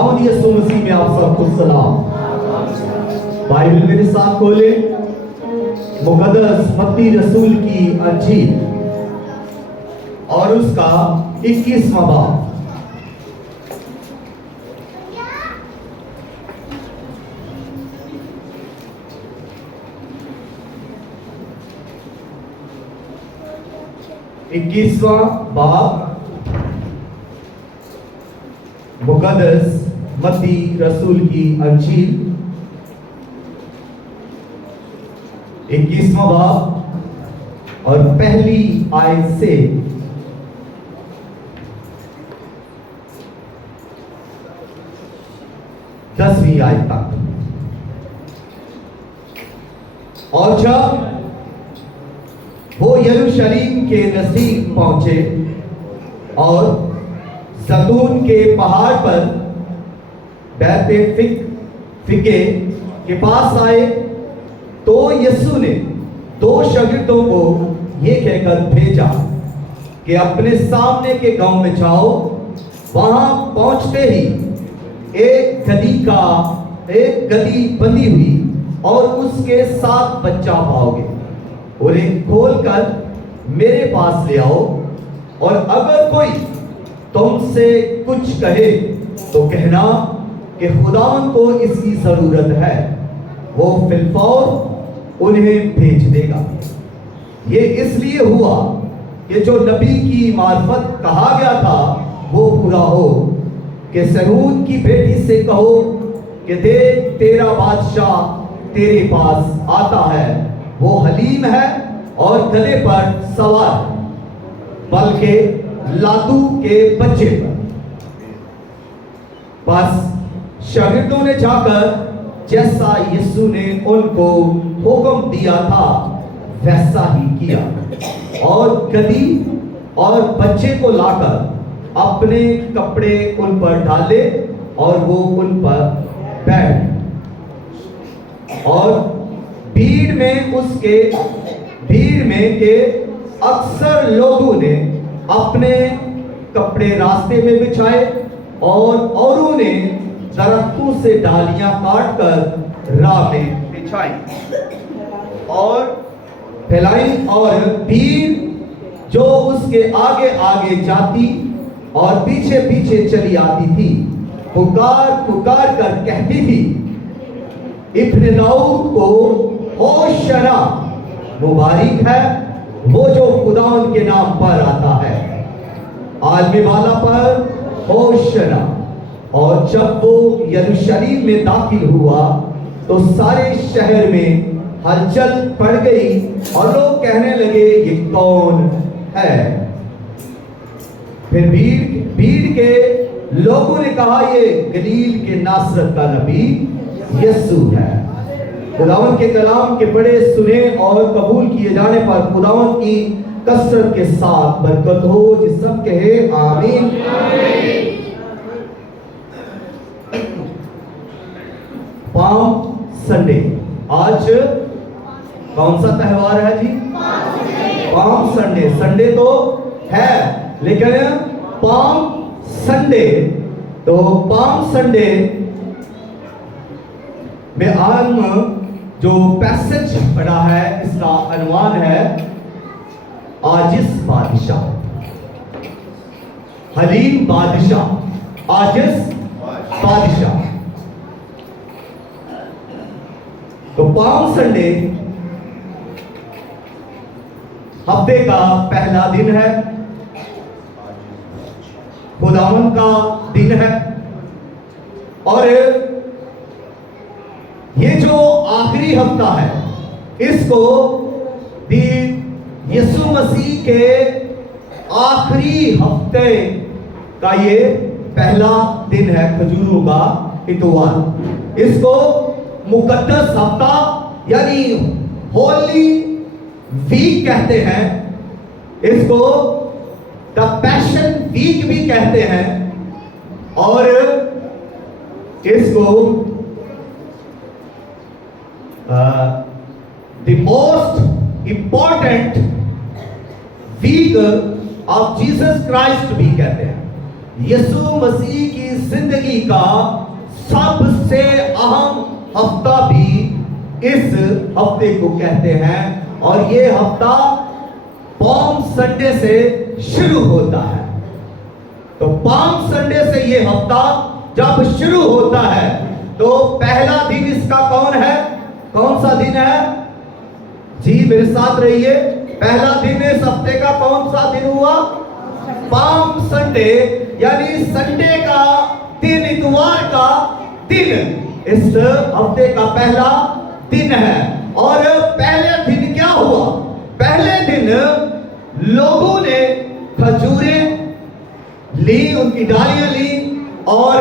खुदावंद यीशु मसीह में आप सबको सलाम। बाइबल मेरे साथ खोले, मुकद्दस मत्ती रसूल की अंजील और उसका 21वां बाब। मुकद्दस मत्ती रसूल की अंजील 21वां बाब और पहली आयत से 10वीं आयत तक। और जब वो यरूशलेम के नजदीक पहुंचे और ज़ैतून के पहाड़ पर बैतफगे के पास आए, तो यीशु ने 2 शागिर्दों को ये कहकर भेजा कि अपने सामने के गांव में जाओ। वहां पहुंचते ही एक गधी बंधी हुई और उसके साथ बच्चा पाओगे, उन्हें खोलकर मेरे पास ले आओ। और अगर कोई तुमसे कुछ कहे तो कहना कि खुदावंद को इसकी जरूरत है, वो फिलफौर उन्हें भेज देगा। ये इसलिए हुआ कि जो नबी की मार्फत कहा गया था वो पूरा हो कि सहून की बेटी से कहो कि देख तेरा बादशाह तेरे पास आता है, वो हलीम है और गधे पर सवार, बल्कि लादू के बच्चे पर। बस शागिर्दों ने जाकर जैसा यीशु ने उनको हुक्म दिया था वैसा ही किया और गधी और बच्चे को लाकर अपने कपड़े उन पर डाले और वो उन पर बैठ। और भीड़ में के अक्सर लोगों ने अपने कपड़े रास्ते में बिछाए और औरों ने दरख्तों से डालियां काटकर राह में बिछाई और फैलाई। और भीड़ जो उसके आगे आगे जाती और पीछे पीछे चली आती थी, पुकार पुकार कर कहती थी, इब्न दाऊद को होशाना, मुबारक है वो जो खुदावंद के नाम पर आता है, आलमी वाला पर होशाना। और जब वो यरूशलेम में दाखिल हुआ तो सारे शहर में हलचल पड़ गई और लोग कहने लगे ये कौन है। फिर भीड़ के लोगों ने कहा ये गलील के नासरत का नबी यीशु है। खुदावंद के कलाम के बड़े सुने और कबूल किए जाने पर खुदावंद की कसरत के साथ बरकत हो। जिस सब कहे आमीन। पाम संडे, आज कौन सा त्योहार है जी? Palm Sunday. संडे तो है लेकिन पाम संडे, तो पाम संडे में हम जो पैसेज पढ़ा है इसका अनुमान है आजिज बादशाह, हलीम बादशाह, आजिज बादशाह। तो पाम संडे हफ्ते का पहला दिन है, खुदावंद का दिन है। और ये जो आखिरी हफ्ता है इसको यीशु मसीह के आखिरी हफ्ते का ये पहला दिन है, खजूरों का इतवार। इसको मुकद्दस हफ्ता यानी होली वीक कहते हैं, इसको द पैशन वीक भी कहते हैं और इसको the most important week of Jesus Christ भी कहते हैं। यीशु मसीह की जिंदगी का सबसे अहम हफ्ता भी इस हफ्ते को कहते हैं, और ये हफ्ता पाम संडे से शुरू होता है। तो पाम संडे से ये हफ्ता जब शुरू होता है तो पहला दिन इसका कौन है? कौन सा दिन है जी? मेरे साथ रहिए। पहला दिन इस हफ्ते का कौन सा दिन हुआ? पाम संडे, यानी संडे का दिन, इतवार का दिन इस हफ्ते का पहला दिन है। और पहले दिन क्या हुआ? पहले दिन लोगों ने खजूरें ली, उनकी डालियां ली और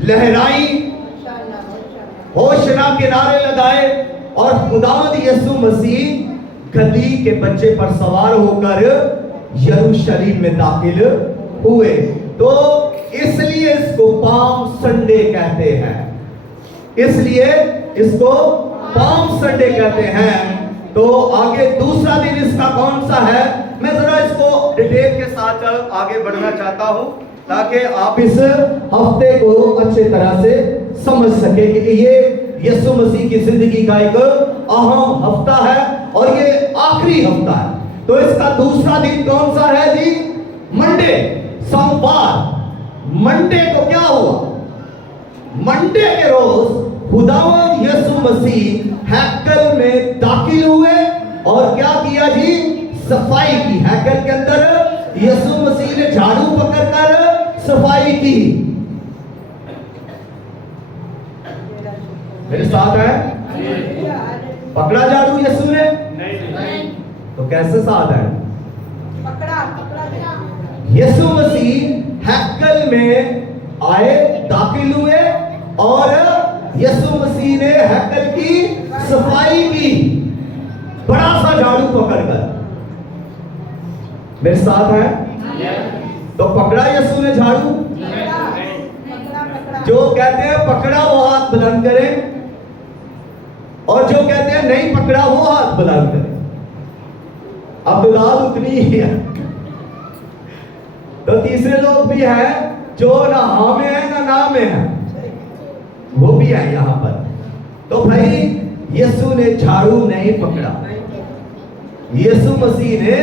लहराई, होशना के नारे लगाए, और खुदावंद यीशु मसीह गदही के बच्चे पर सवार होकर यरूशलेम में दाखिल हुए। तो इसलिए इसको पाम संडे कहते हैं, इसलिए इसको पाम संडे कहते हैं। तो आगे दूसरा दिन इसका कौन सा है? मैं जरा इसको डिटेल के साथ आगे बढ़ना चाहता हूं ताकि आप इस हफ्ते को अच्छे तरह से समझ सके कि ये यीशु मसीह की जिंदगी का एक अहम हफ्ता है और ये आखिरी हफ्ता है। तो इसका दूसरा दिन कौन सा है जी? मंडे, सोमवार। मंडे को क्या हुआ? मंडे के रोज खुदावंद यीशु मसीह हैकल में दाखिल हुए और क्या किया जी? सफाई की। हैकल के अंदर यीशु मसीह ने झाड़ू पकड़कर सफाई की। मेरे साथ है? पकड़ा झाड़ू यीशु ने? नहीं। तो कैसे साथ है? पकड़ा। यीशु मसीह हैकल में आए, दाखिल हुए और यीशु मसीह ने हैकल की सफाई की, बड़ा सा झाड़ू पकड़कर। मेरे साथ है? तो पकड़ा यीशु ने झाड़ू? जो कहते हैं पकड़ा वो हाथ बुलंद करें, और जो कहते हैं नहीं पकड़ा वो हाथ बुलंद करें। अब दुलाल उतनी ही है। तो तीसरे लोग भी हैं जो ना हाँ में है ना में है, वो भी है यहां पर। तो भाई यीशु ने झाड़ू नहीं पकड़ा, यीशु मसीह ने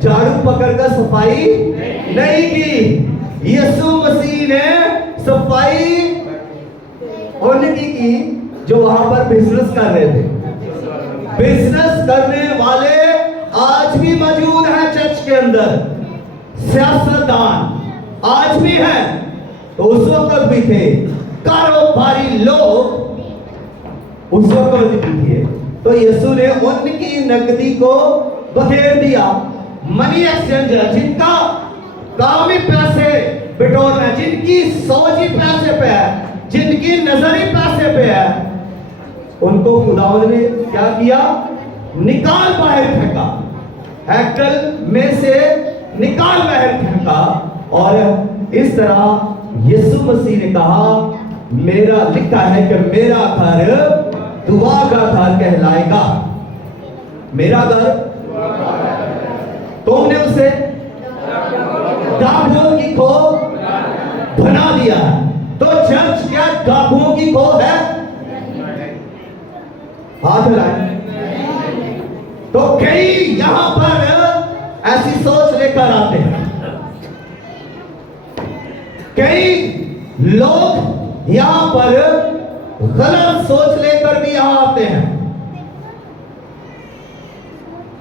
झाड़ू पकड़कर सफाई नहीं की। यीशु मसीह ने सफाई उनकी की जो वहां पर बिजनेस कर रहे थे। बिजनेस करने वाले आज भी मौजूद हैं चर्च के अंदर, सियासतदान आज भी हैं, तो उस वक्त भी थे। कारोबारी लोग उस वक्त भी थे। तो यीशु ने उनकी नकदी को बखेर दिया। मनी एक्सचेंजर, जिनका काम ही पैसे बिटोरना है, जिनकी सोच ही पैसे पे है, जिनकी नजर ही पैसे पे है, उनको खुदावंद ने क्या किया? निकाल बाहर फेंका, हैकल में से निकाल बाहर फेंका। और इस तरह यीशु मसीह ने कहा, मेरा लिखा है कि मेरा घर दुआ का घर कहलाएगा। मेरा घर, तुमने उसे डाकुओं की खो बना दिया है। तो चर्च क्या डाकुओं की खो है? हाथ हिलाए। तो कई यहां पर ऐसी सोच लेकर आते हैं, कई लोग यहां पर गलत सोच लेकर भी यहां आते हैं।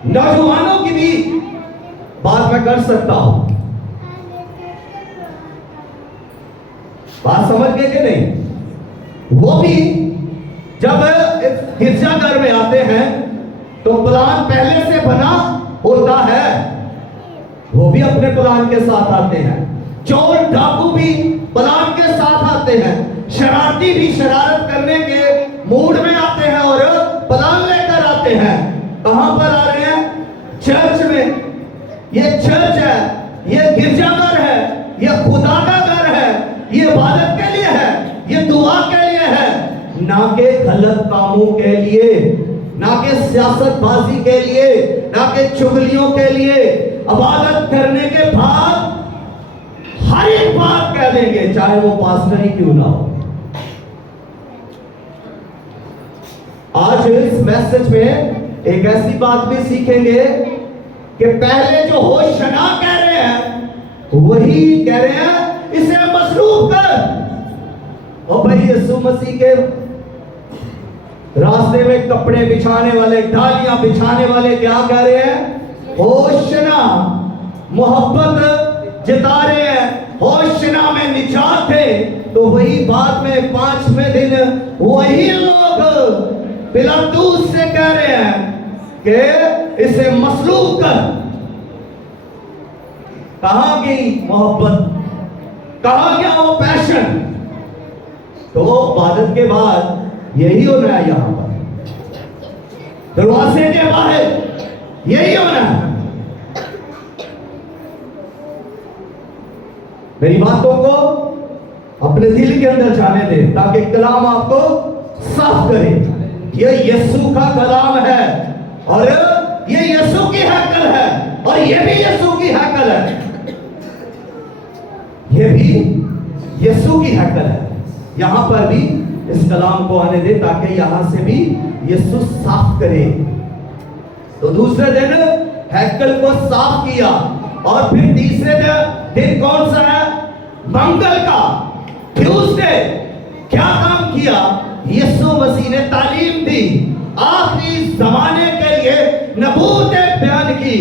नौजवानों की भी बात मैं कर सकता हूं, बात समझ गए कि नहीं? वो भी जब गिरजाघर में आते हैं तो प्लान पहले से बना होता है, वो भी अपने प्लान के साथ आते हैं। चोर डाकू भी प्लान के साथ आते हैं, शरारती भी शरारत करने के मूड में आते हैं और प्लान लेकर आते हैं। कहां पर आ रहे हैं? चर्च में। ये चर्च है, ये गिरजाघर है, ये खुदा का घर है, ये इबादत के लिए है, ये दुआ के लिए है, ना के गलत कामों के लिए, ना के सियासतबाजी के लिए, ना के चुगलियों के लिए। इबादत करने के बाद हर एक बात कह देंगे, चाहे वो पास्टर ही क्यों ना हो। आज इस मैसेज में एक ऐसी बात भी सीखेंगे कि पहले जो होशना कह रहे हैं वही कह रहे हैं इसे मसलूब कर। और भाई यीशु मसीह के रास्ते में कपड़े बिछाने वाले, डालियां बिछाने वाले क्या कह रहे हैं? होशना, मोहब्बत जता रहे हैं, होशना में निजात है। तो वही बाद में 5वें दिन वही लोग पिलातूस से कह रहे हैं कि इसे मसलूब कर। कहां गई मोहब्बत, कहां गया वो पैशन? तो इबादत के बाद यही होना है, यहां पर दरवाजे के बाहर यही होना है। मेरी बातों को अपने दिल के अंदर जाने दे ताकि कलाम आपको साफ करे। ये यीशु का कलाम है और ये यीशु की हैकल है और ये भी यीशु की हैकल है, ये भी यीशु की हैकल है। यहां पर भी इस कलाम को आने दे ताकि यहां से भी यीशु साफ करे। तो दूसरे दिन हैकल को साफ किया और फिर तीसरे दिन कौन सा है? मंगल का, ट्यूसडे। क्या काम किया? यीशु मसीह ने तालीम दी, आखिरी जमाने के लिए नबूवतें बयान की,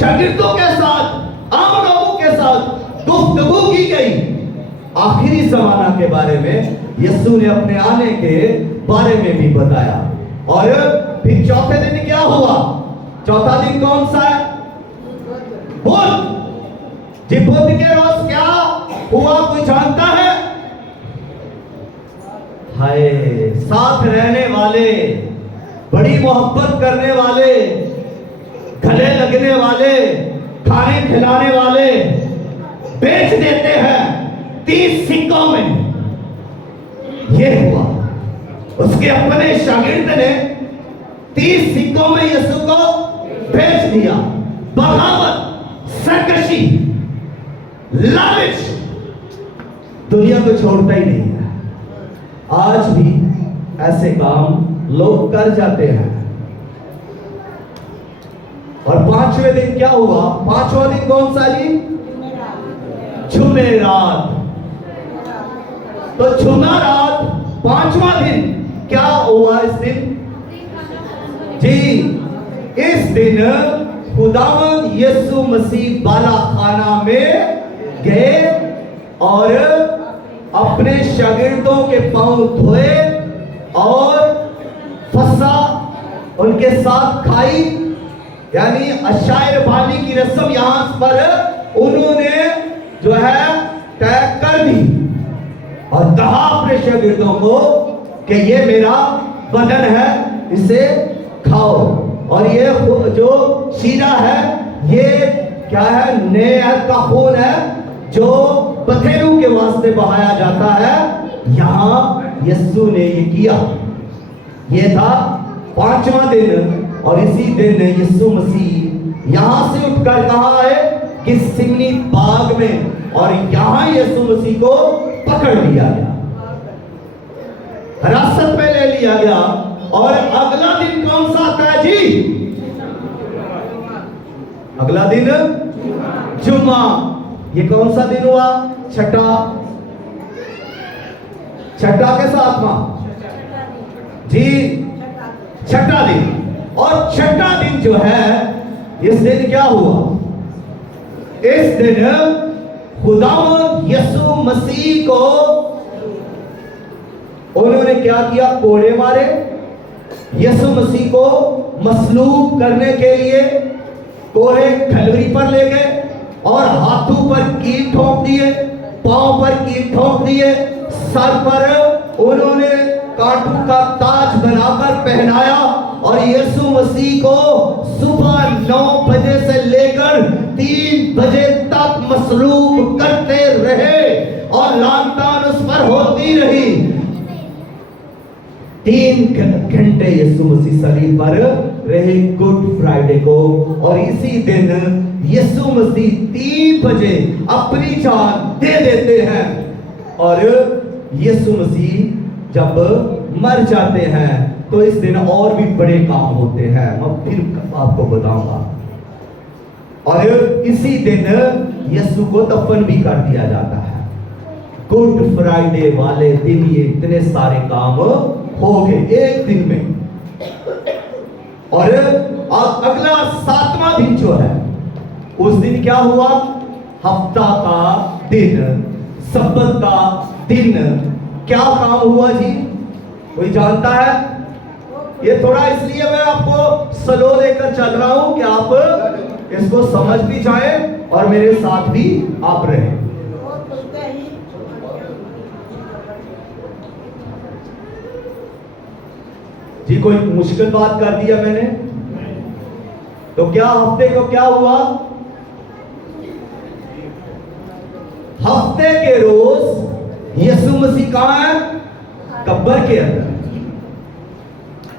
शागिर्दों के साथ, आम लोगों के साथ गुफ्तगू की गई। आखिरी जमाना के बारे में यीशु ने अपने आने के बारे में भी बताया। और फिर चौथे दिन क्या हुआ? चौथा दिन कौन सा है? बुध। जी, बुध के रोज क्या हुआ कोई जानता है? हाय, साथ रहने वाले, बड़ी मोहब्बत करने वाले, गले लगने वाले, खाने खिलाने वाले बेच देते हैं 30 सिक्कों में। ये हुआ, उसके अपने शागिर्द ने 30 सिक्कों में यीशु को बेच दिया। बगावत, सरकशी, लालच दुनिया को छोड़ता ही नहीं है। आज भी ऐसे काम लोग कर जाते हैं। और 5वें दिन क्या हुआ? 5वां दिन कौन सा जी? जुमेरात। तो जुमेरात 5वां दिन क्या हुआ इस दिन? जी, इस दिन खुदावंद यीशु मसीह बाला खाना में गए और अपने शागिर्दों के पांव धोए और फसा उनके साथ खाई, यानी अशायर बानी की रस्म यहां पर उन्होंने जो है तय कर दी और कहा अपने शागिर्दों को कि ये मेरा बदन है, इसे खाओ। और ये जो शीरा है ये क्या है? नए अहद का खून है जो बथेरू के वास्ते बहाया जाता है। यहां यीशु ने ये किया। ये था 5वां दिन और इसी दिन यीशु मसीह यहां से उठकर कहां आए? कि सिमनी बाग में, और यहां यीशु मसीह को पकड़ लिया गया, हिरासत में ले लिया गया। और अगला दिन कौन सा आता है जी? अगला दिन जुम्मा। ये कौन सा दिन हुआ? छठा के साथवां जी, छठा दिन। और छठा दिन जो है, इस दिन क्या हुआ? इस दिन खुदावंद यीशु मसीह को उन्होंने क्या किया? कोड़े मारे। यीशु मसीह को मसलूब करने के लिए कोड़े खलवरी पर ले गए और हाथों पर कील ठोक दिए, पांव पर कील ठोक दिए, सर पर उन्होंने कांटों का ताज बनाकर पहनाया और यीशु मसीह को सुबह 9 बजे से लेकर 3 बजे तक मसलूब करते रहे और लानतान उस पर होती रही। 3 घंटे यीशु मसीह सलीब पर रहे गुड फ्राइडे को, और इसी दिन यीशु मसीह 3 बजे अपनी जान दे देते हैं। और यीशु मसीह जब मर जाते हैं तो इस दिन और भी बड़े काम होते हैं, मैं फिर आपको बताऊंगा। और इसी दिन यीशु को दफन भी कर दिया जाता है। गुड फ्राइडे वाले दिन ये इतने सारे काम हो गए एक दिन में। और अगला 7वां दिन जो है, उस दिन क्या हुआ? हफ्ता का दिन, सब्बत का दिन। क्या काम हुआ जी? कोई जानता है? ये थोड़ा इसलिए मैं आपको स्लो लेकर चल रहा हूं कि आप इसको समझ भी जाएं और मेरे साथ भी आप रहें। जी कोई मुश्किल बात कर दिया मैंने? तो क्या हफ्ते को क्या हुआ? हफ्ते के रोज यीशु मसीह कहां है? कब्र के अंदर।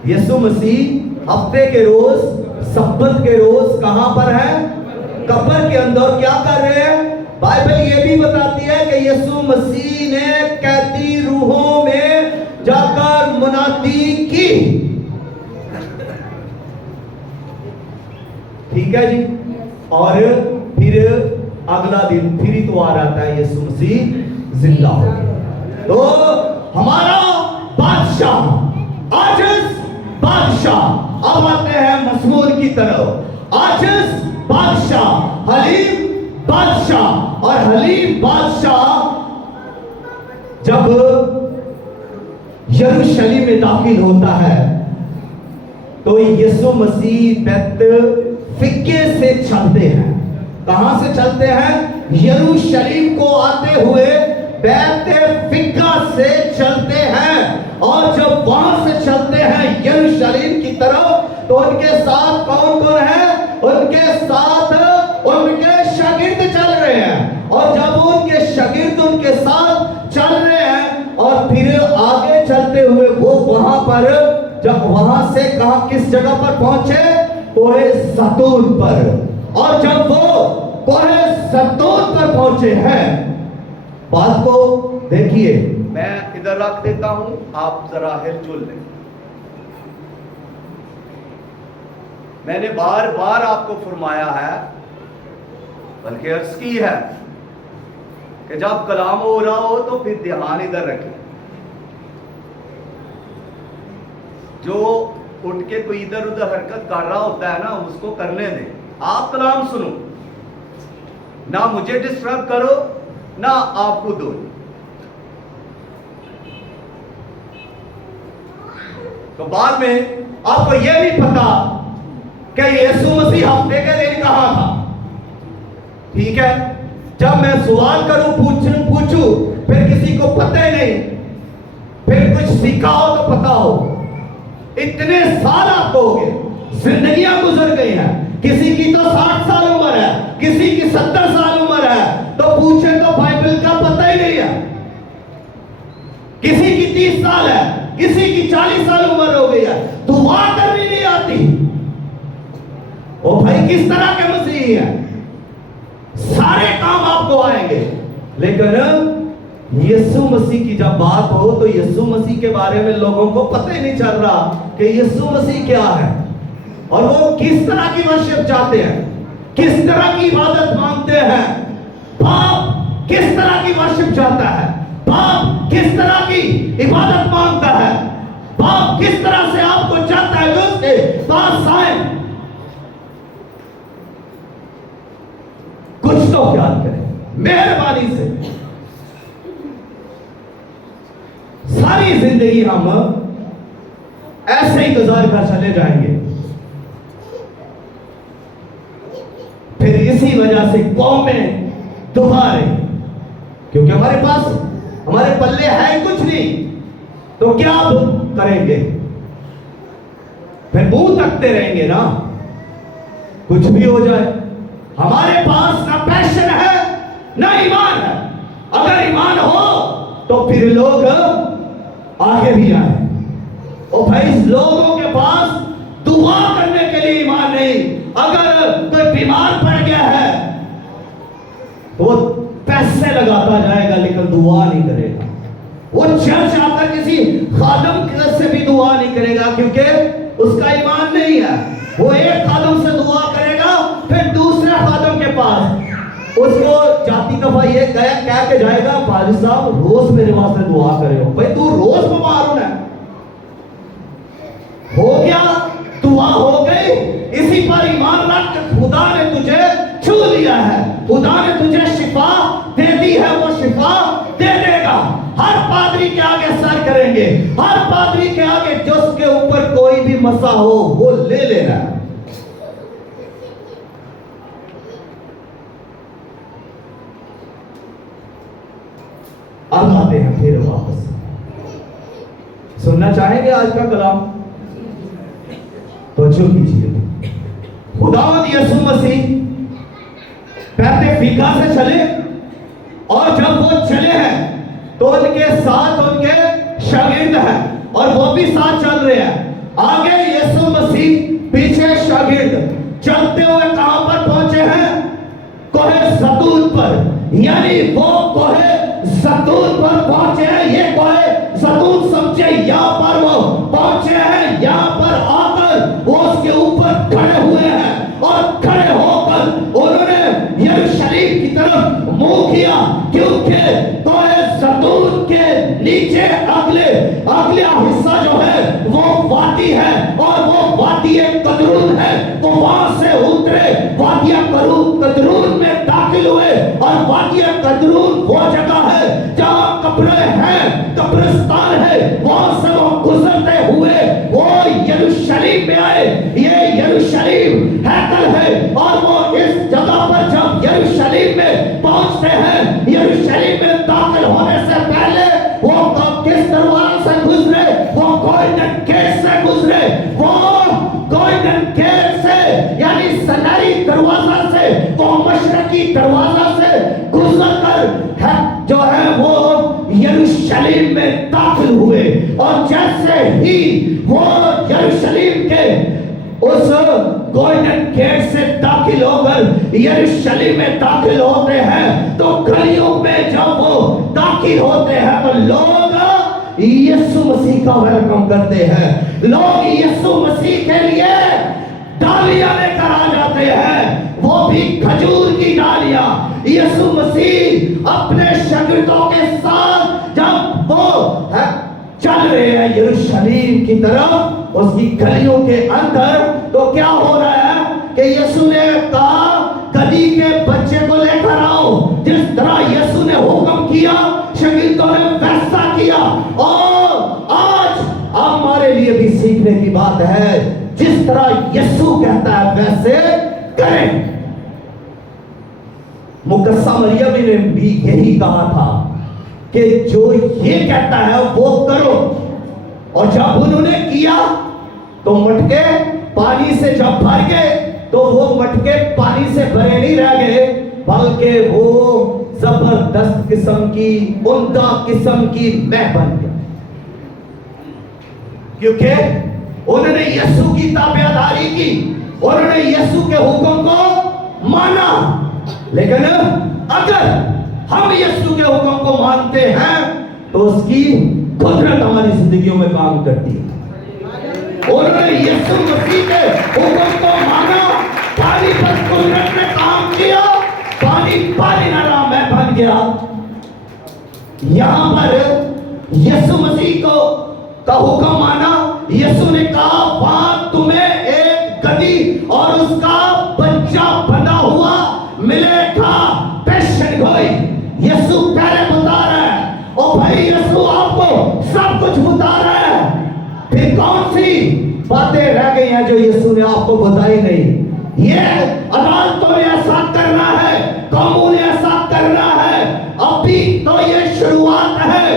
यीशु मसीह हफ्ते के रोज, सब्बत के रोज कहां पर है? कब्र के अंदर। क्या कर रहे हैं? बाइबल ये भी बताती है कि यीशु मसीह ने कैदी रूहों में जाकर मुनादी की। ठीक है जी। और फिर अगला दिन फिर इतवार आता है, यीशु मसीह जिंदा हो गए। तो हमारा बादशाह, आजिज़ बादशाह अब आते हैं मजमूर की तरफ। आजिज़ बादशाह, हलीम बादशाह। और हलीम बादशाह जब यरूशलेम में दाखिल होता है तो यीशु मसीह बैत फिक्के से चलते हैं। कहां से चलते हैं? यरूशलेम को आते हुए बैत फिक्का से चलते हैं। और जब वहां से चलते हैं यरूशलेम की तरफ, तो उनके साथ कौन कौन है? उनके साथ उनके शागिर्द चल रहे हैं। और जब उनके शागिर्द उनके साथ चल रहे हैं और फिर आगे चलते हुए वो वहां पर, जब वहां से कहा किस जगह पर पहुंचे? कोहे ज़ैतून पर। और जब वो कोहे ज़ैतून पर पहुंचे हैं, बात को देखिए, मैं इधर रख देता हूं, आप जरा हिलजुल लें। मैंने बार बार आपको फरमाया है, बल्कि अर्ज की है कि जब कलाम हो रहा हो तो फिर ध्यान इधर रखें। जो उठ के कोई इधर उधर हरकत कर रहा होता है ना, उसको करने दें। आप कलाम सुनो, ना मुझे डिस्टर्ब करो ना आपको दो। तो बाद में आपको यह नहीं पता कि यीशु मसीह हफ्ते के दिन कहां था। ठीक है, जब मैं सवाल करूं, पूछूं, फिर किसी को पता ही नहीं, फिर कुछ सीखा हो तो पता हो। इतने साल आपको हो गए, जिंदगियां गुजर गई हैं। किसी की तो 60 साल उम्र है, किसी की 70 साल उम्र है, तो पूछे तो बाइबल का पता ही नहीं है। किसी की 30 साल है, किसी की 40 साल उम्र हो गई है, दुआ करनी नहीं आती। ओ भाई, किस तरह के मसीही है? सारे काम आपको आएंगे, लेकिन यीशु मसीह की जब बात हो तो यीशु मसीह के बारे में लोगों को पता ही नहीं चल रहा कि यीशु मसीह क्या है और वो किस तरह की वर्शिप चाहते हैं, किस तरह की इबादत मांगते हैं। बाप किस तरह की वर्शिप चाहता है, बाप किस तरह की इबादत मांगता है, बाप किस तरह से आपको चाहता है कि उसके पास आए। कुछ तो ख्याल करें मेहरबानी से। सारी जिंदगी हम ऐसे ही गुजार कर चले जाएंगे, फिर इसी वजह से कौमें दुबा रही, क्योंकि हमारे पल्ले है कुछ नहीं, तो क्या अब करेंगे? फिर मुंह तकते रहेंगे ना, कुछ भी हो जाए। हमारे पास ना पैशन है ना ईमान है। अगर ईमान हो तो फिर लोग आगे भी आए। और भाई, लोगों के पास दुआ करने बीमार पड़ गया है तो वो पैसे लगाता जाएगा लेकिन दुआ नहीं करेगा। वो चर्च आकर किसी खादम से भी दुआ नहीं करेगा क्योंकि उसका ईमान नहीं है। वो एक खादम से दुआ करेगा, फिर दूसरे खादम के पास उसको जाती दफा ये कह के जाएगा, भाई साहब रोज मेरे वास्ते दुआ करे हो। भाई तू रोज बीमार होना हो गया, दुआ हो गई, इसी पर ईमान रख के खुदा ने तुझे छू लिया है, खुदा ने तुझे शिफा दे दी है, वो शिफा दे देगा। हर पादरी के आगे सर करेंगे, हर पादरी के आगे जिसके ऊपर कोई भी मसा हो वो ले लेना है। अब आते हैं फिर वापस, सुनना चाहेंगे आज का कलाम? तो जो कीजिए, खुदावंद यीशु मसीह पहले फीका से चले और जब वो चले हैं तो उनके साथ उनके शागिर्द हैं और वो भी साथ चल रहे हैं। आगे यीशु मसीह, पीछे शागिर्द। चलते हुए कहां पर पहुंचे हैं? कोहे ज़ैतून पर, यानी वो कोहे ज़ैतून पर पहुंचे हैं। ये कोहे ज़ैतून समझे, यहां पर वो पहुंचे हैं। यहां पर आकर वो उसके ऊपर खड़े हुए हैं और खड़े होकर उन्होंने यरूशलेम की तरफ मुंह किया, क्योंकि कोहे ज़ैतून के नीचे अगला हिस्सा जो है वो वादी है और वो वादी कदरून है। तो वहां से उतरे, वादी कदरून में दाखिल हुए और वादी कदरून वो जगह है जहां कब्रें हैं, कब्रिस्तान है। वहां से वो गुजरते हुए वो यरूशलेम में आए। ये यरूशलेम हैकल है और वो इस जगह पर जब यरूशलेम में पहुंचते हैं, यरूशलेम में दाखिल होने से पहले वो किस दरवाजे से गुजरे? वो गोल्डन गेट से गुजरे। वो गोल्डन गेट से, यानी सुनहरी दरवाजा से, वो मशरकी दरवाजा से गुजरकर जो है वो यरूशलेम में दाखिल हुए। और जैसे ही वो यरूशलेम के उस गोल्डन गेट से दाखिल होकर यरूशलेम में दाखिल होते हैं, तो गलियों में जब वो दाखिल होते हैं तो लोग यीशु मसीह का वेलकम करते हैं। लोग यीशु मसीह के लिए डालियां लेकर आ जाते हैं, वो भी खजूर की डालियां। यीशु मसीह अपने शागिर्दों के साथ जब वो चल रहे हैं यरूशलेम की तरफ, उसकी गलियों के अंदर, तो क्या हो रहा है कि यीशु ने कहा, गधी के बच्चे को लेकर आओ। जिस तरह यीशु ने हुक्म किया, शागिर्दों ने वैसा किया। और आज हमारे लिए भी सीखने की बात है, जिस तरह यीशु कहता है वैसे करें। मुकद्दसा मरियम ने भी यही कहा था कि जो ये कहता है वो करो। और जब उन्होंने किया तो मटके पानी से जब भर गए, तो वो मटके पानी से भरे नहीं रह गए, बल्कि वो जबरदस्त किस्म की, उम्दा किस्म की मह बन गया, क्योंकि उन्होंने यीशु की ताबेदारी की, उन्होंने यीशु के हुक्म को माना। लेकिन अगर हम यीशु के हुक्म को मानते हैं तो उसकी कुदरत हमारी जिंदगियों में काम करती है। उन्होंने यीशु मसीह के हुक्म को माना, पानी पर कुदरत ने काम किया, पानी पानी ना रहा, मैं बन गया। यहां पर यीशु मसीह को का हुक्म माना। यीशु ने कहा, वहां तुम्हें एक गधी और उसका बच्चा बना हुआ मिलेगा, पेशेंट होई। यीशु पहले बता रहा है, और भाई यीशु आपको सब कुछ बता रहा है। फिर कौन सी बातें रह गई हैं जो यीशु ने आपको बताई नहीं? ये अदालतों ने ऐसा करना है, कौमों ने ऐसा करना है, अभी तो ये शुरुआत है।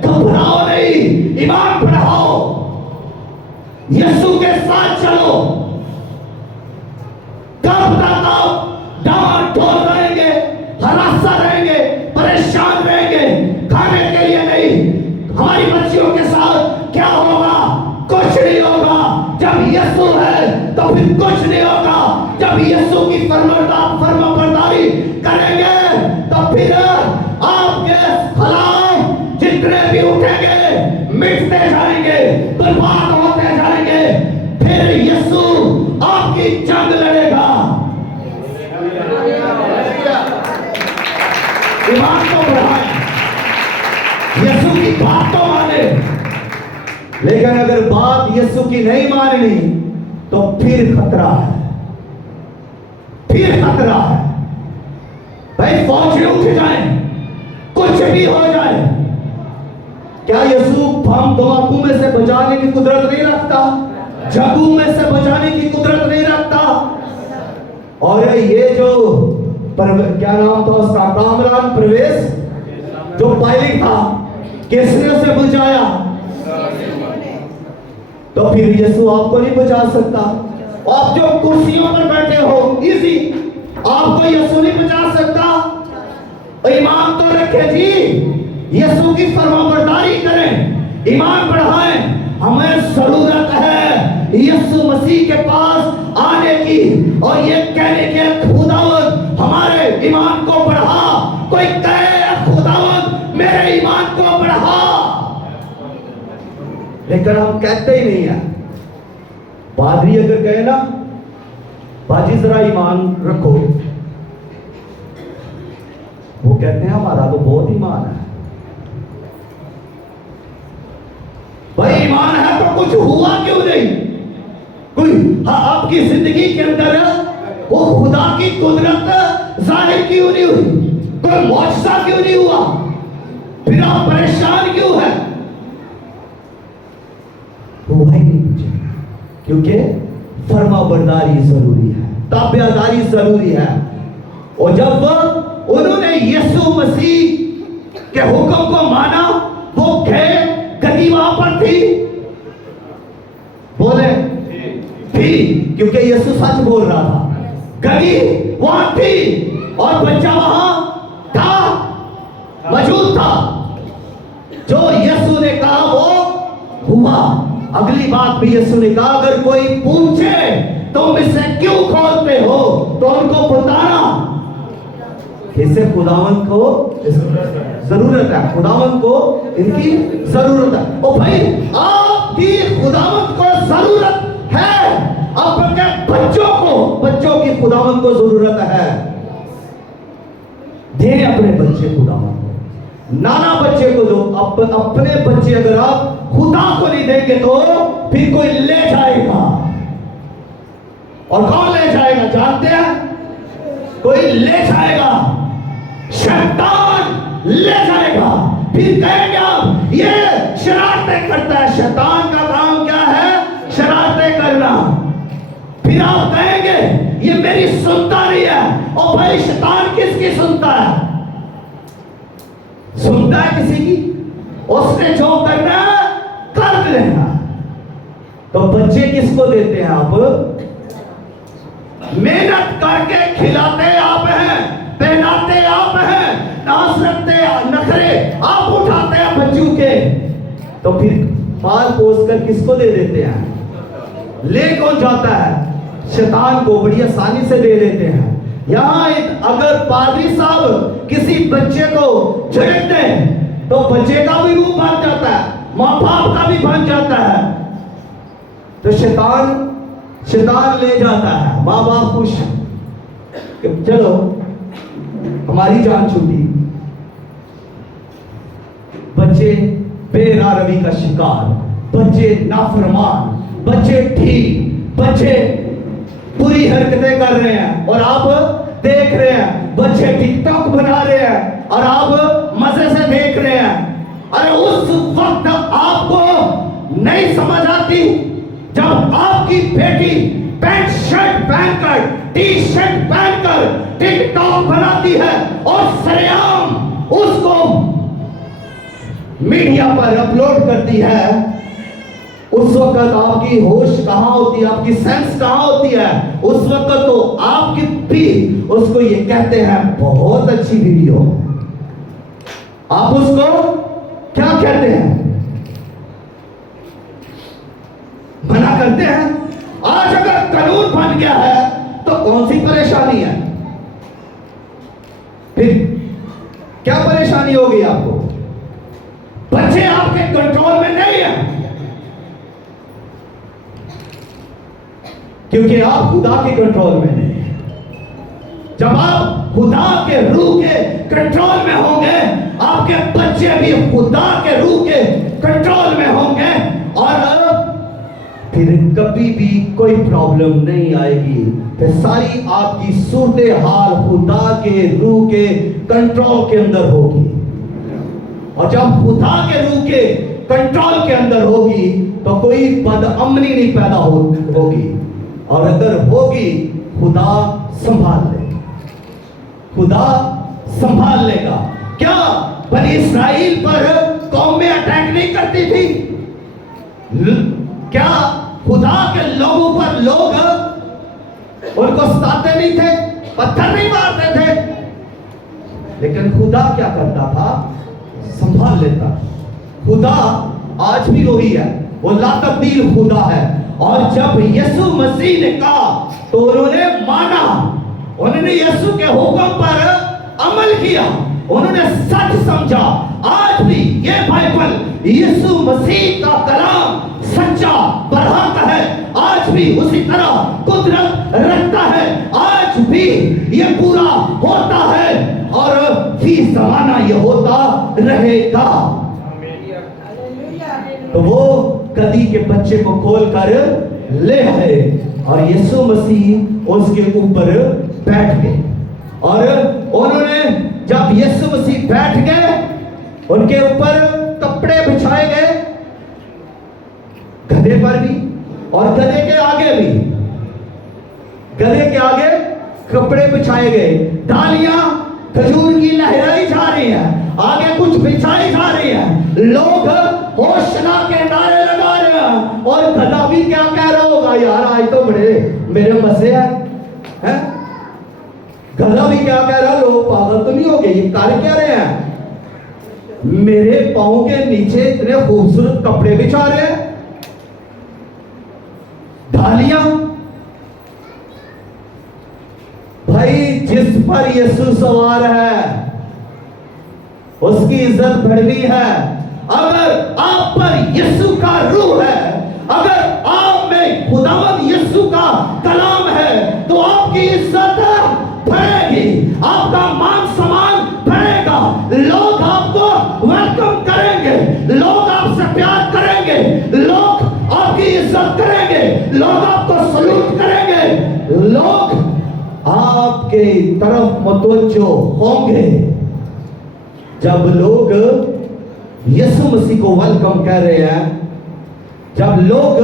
घबराओ नहीं, ईमान बढ़ाओ, यीशु के साथ चलो। कब तक आप डांट-डोल रहेंगे, हरासा रहेंगे, परेशान रहेंगे, खाने के लिए नहीं। हमारी बच्चियों के साथ क्या होगा? कुछ नहीं होगा। जब यीशु है तो फिर कुछ नहीं होगा। जब यीशु की फरमान लेकिन अगर बात यीशु की नहीं माननी तो फिर खतरा है, फिर खतरा है। भाई फौजी उठ जाए, कुछ भी हो जाए, क्या यीशु बम धमाकू में से बचाने की कुदरत नहीं रखता? जादू में से बचाने की कुदरत नहीं रखता? और ये जो क्या नाम था उसका, कामरान प्रवेश जो पायलट था, किसने उसे बचाया? तो फिर यीशु आपको नहीं बचा सकता। आप जो कुर्सियों पर बैठे हो इसी, आपको यीशु नहीं बचा सकता। ईमान तो रखे जी, यीशु की फरमाबरदारी करें, ईमान बढ़ाएं। हमें जरूरत है यीशु मसीह के पास आने की और ये कहने के, खुदावंद हमारे ईमान को बढ़ा। कोई कहे खुदावंद मेरे ईमान को बढ़ा, लेकिन हम कहते ही नहीं है। पादरी अगर कहे ना, बाजी जरा ईमान रखो, वो कहते हैं हमारा तो बहुत ईमान है। भाई ईमान है तो कुछ हुआ क्यों नहीं? कोई आपकी जिंदगी के अंदर वो खुदा की कुदरत जाहिर क्यों नहीं हुई? कोई मौजज़ा क्यों नहीं हुआ? फिर आप परेशान क्यों है? हुआ ही नहीं मुझे, क्योंकि फरमाबरदारी जरूरी है, ताबेदारी जरूरी है। और जब उन्होंने यीशु मसीह के हुक्म को माना, वो गए, गद्दी वहां पर थी, बोले थी, क्योंकि यीशु सच बोल रहा था। गद्दी वहां थी और बच्चा वहां था, मौजूद था। जो यीशु ने कहा वो हुआ। अगली बात भी यीशु ने कहा, अगर कोई पूछे तुम इसे क्यों खोलते हो, तो उनको बताना इसे खुदावंत को जरूरत है, खुदावंत को इनकी जरूरत है। ओ भाई, आपकी खुदावंत को जरूरत है, आपके बच्चों की खुदावंत को जरूरत है। दे अपने बच्चे खुदावंत को, नाना बच्चे को दो। अपने बच्चे अगर आप खुदा को नहीं देंगे तो फिर कोई ले जाएगा। और कौन ले जाएगा जानते हैं? कोई ले जाएगा, शैतान ले जाएगा। फिर कहेंगे आप ये शरारतें करता है। शैतान का काम क्या है? शरारतें करना। फिर आप कहेंगे ये मेरी सुनता नहीं है। और भाई शैतान किसकी सुनता है? सुनता है किसी की, उसने जो करना है कर लेना। तो बच्चे किसको देते हैं आप? मेहनत करके खिलाते आप हैं, पहनाते आप हैं, नाच रखते नखरे आप उठाते हैं बच्चों के। तो फिर पाल पोस कर किसको दे देते हैं? ले कौन जाता है? शैतान को बड़ी आसानी से दे देते हैं। यहां अगर पादरी साहब किसी बच्चे को झड़क दें तो बच्चे का भी रूप बन जाता है, माँ बाप का भी बन जाता है। तो शैतान ले जाता है। माँ बाप खुश, चलो हमारी जान छूटी। बच्चे बेरारवी का शिकार, बच्चे नाफरमान, बच्चे ठीक, बच्चे बुरी हरकतें कर रहे हैं और आप देख रहे हैं। बच्चे टिकटॉक बना रहे हैं और आप मजे से देख रहे हैं। अरे उस वक्त आपको नहीं समझ आती जब आपकी बेटी पैंट शर्ट पहनकर, टी शर्ट पहनकर टिकटॉक बनाती है और सरेआम उसको मीडिया पर अपलोड करती है। उस वक्त आपकी होश कहां होती है? आपकी सेंस कहां होती है? उस वक्त तो आपकी भी उसको ये कहते हैं बहुत अच्छी वीडियो। आप उसको क्या कहते हैं? मना करते हैं। आज अगर कानून बन गया है तो कौन सी परेशानी है? फिर क्या परेशानी होगी आपको? बच्चे आपके कंट्रोल में नहीं है, क्योंकि आप खुदा के कंट्रोल में नहीं है। जब आप खुदा के रूह के कंट्रोल में होंगे, आपके बच्चे भी खुदा के रूह के कंट्रोल में होंगे। और फिर कभी भी कोई प्रॉब्लम नहीं आएगी। फिर सारी आपकी सूरत हाल खुदा के रूह के कंट्रोल के अंदर होगी। और जब खुदा के रूह के कंट्रोल के अंदर होगी तो कोई बदअमनी नहीं पैदा होगी, और अगर होगी खुदा संभाल लेगा, खुदा संभाल लेगा। क्या बनी इस्राइल पर कौमें अटैक नहीं करती थी? क्या खुदा के लोगों पर लोग उनको सताते नहीं थे, पत्थर नहीं मारते थे? लेकिन खुदा क्या करता था? संभाल लेता। खुदा आज भी वही है, वो लातब्दील खुदा है। और जब यीशु मसीह ने कहा तो उन्होंने माना, उन्होंने यीशु के हुक्म पर अमल किया, उन्होंने सच समझा। आज भी ये बाइबल यीशु मसीह का कलाम सच्चा बरहक है, आज भी उसी तरह कुदरत रखता है, आज भी ये पूरा होता है और फी ज़माना ये होता रहेगा। तो वो कदी के बच्चे को खोल कर ले आए और यीशु मसीह उसके ऊपर बैठ गए। और उन्होंने जब यीशु मसीह बैठ गए, उनके ऊपर कपड़े बिछाए गए, गधे पर भी और गधे के आगे भी, गधे के आगे कपड़े बिछाए गए। डालियां खजूर की लहराई जा रही हैं, आगे कुछ बिछाई जा रही है, लोग होशना के नारे लगा रहे हैं। और गधा भी क्या कह रहा होगा, यार आज तो बड़े मेरे मजे हैं। गधा भी क्या कह रहा, लोग पागल तो नहीं हो गए, ये कर क्या रहे हैं, मेरे पांव के नीचे इतने खूबसूरत कपड़े बिछा रहे हैं। डालियां, भाई जिस पर यीशु सवार है उसकी इज्जत बढ़नी है। अगर आप पर यीशु का रूह है, अगर आप में खुदावंद यीशु का कलाम है, तो आपकी इज्जत बढ़ेगी, आपका मान सम्मान बढ़ेगा, लोग आपको वेलकम करेंगे, लोग आपसे प्यार करेंगे, लोग आपकी इज्जत करेंगे, लोग आपको सलूट करेंगे, लोग आपके तरफ मुतवज्जो होंगे। जब लोग यीशु मसीह को वेलकम कह रहे हैं, जब लोग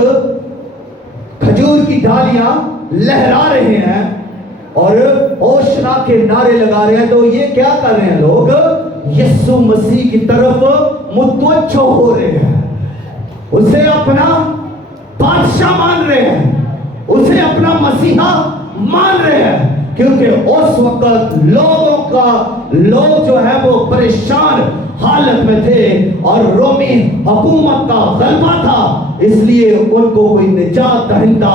खजूर की डालियां लहरा रहे हैं और होशना के नारे लगा रहे हैं, तो ये क्या कर रहे हैं, लोग यीशु मसीह की तरफ मुतवज्जो हो रहे हैं, उसे अपना बादशाह मान रहे हैं, उसे अपना मसीहा मान रहे हैं। क्योंकि उस वक्त लोग जो है वो परेशान हालत में थे और रोमी हुकूमत का गलबा था, इसलिए उनको कोई निजात दहिंदा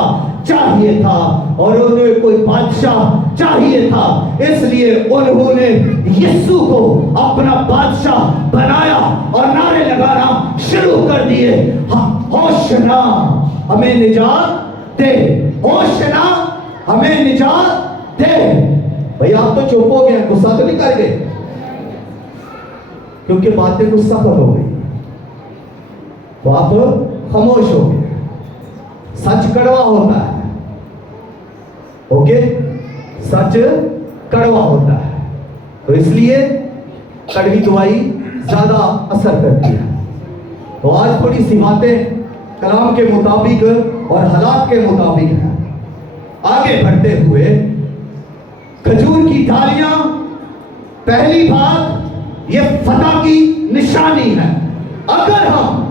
चाहिए था और उन्हें कोई बादशाह चाहिए था। इसलिए उन्होंने यीशु को अपना बादशाह बनाया और नारे लगाना शुरू कर दिए, होशना हमें निजात दे, होशना हमें निजात दे। भाई आप तो चुप हो गए, गुस्सा तो नहीं कर गए, क्योंकि बातें गुस्सा पर हो गई तो आप खामोश हो गए। सच कड़वा होता है, ओके, सच कड़वा होता है, तो इसलिए कड़वी दवाई ज्यादा असर करती है। तो आज थोड़ी सी बातें कलाम के मुताबिक और हालात के मुताबिक है। आगे बढ़ते हुए, खजूर की डालियां, पहली बात ये फतह की निशानी है। अगर हम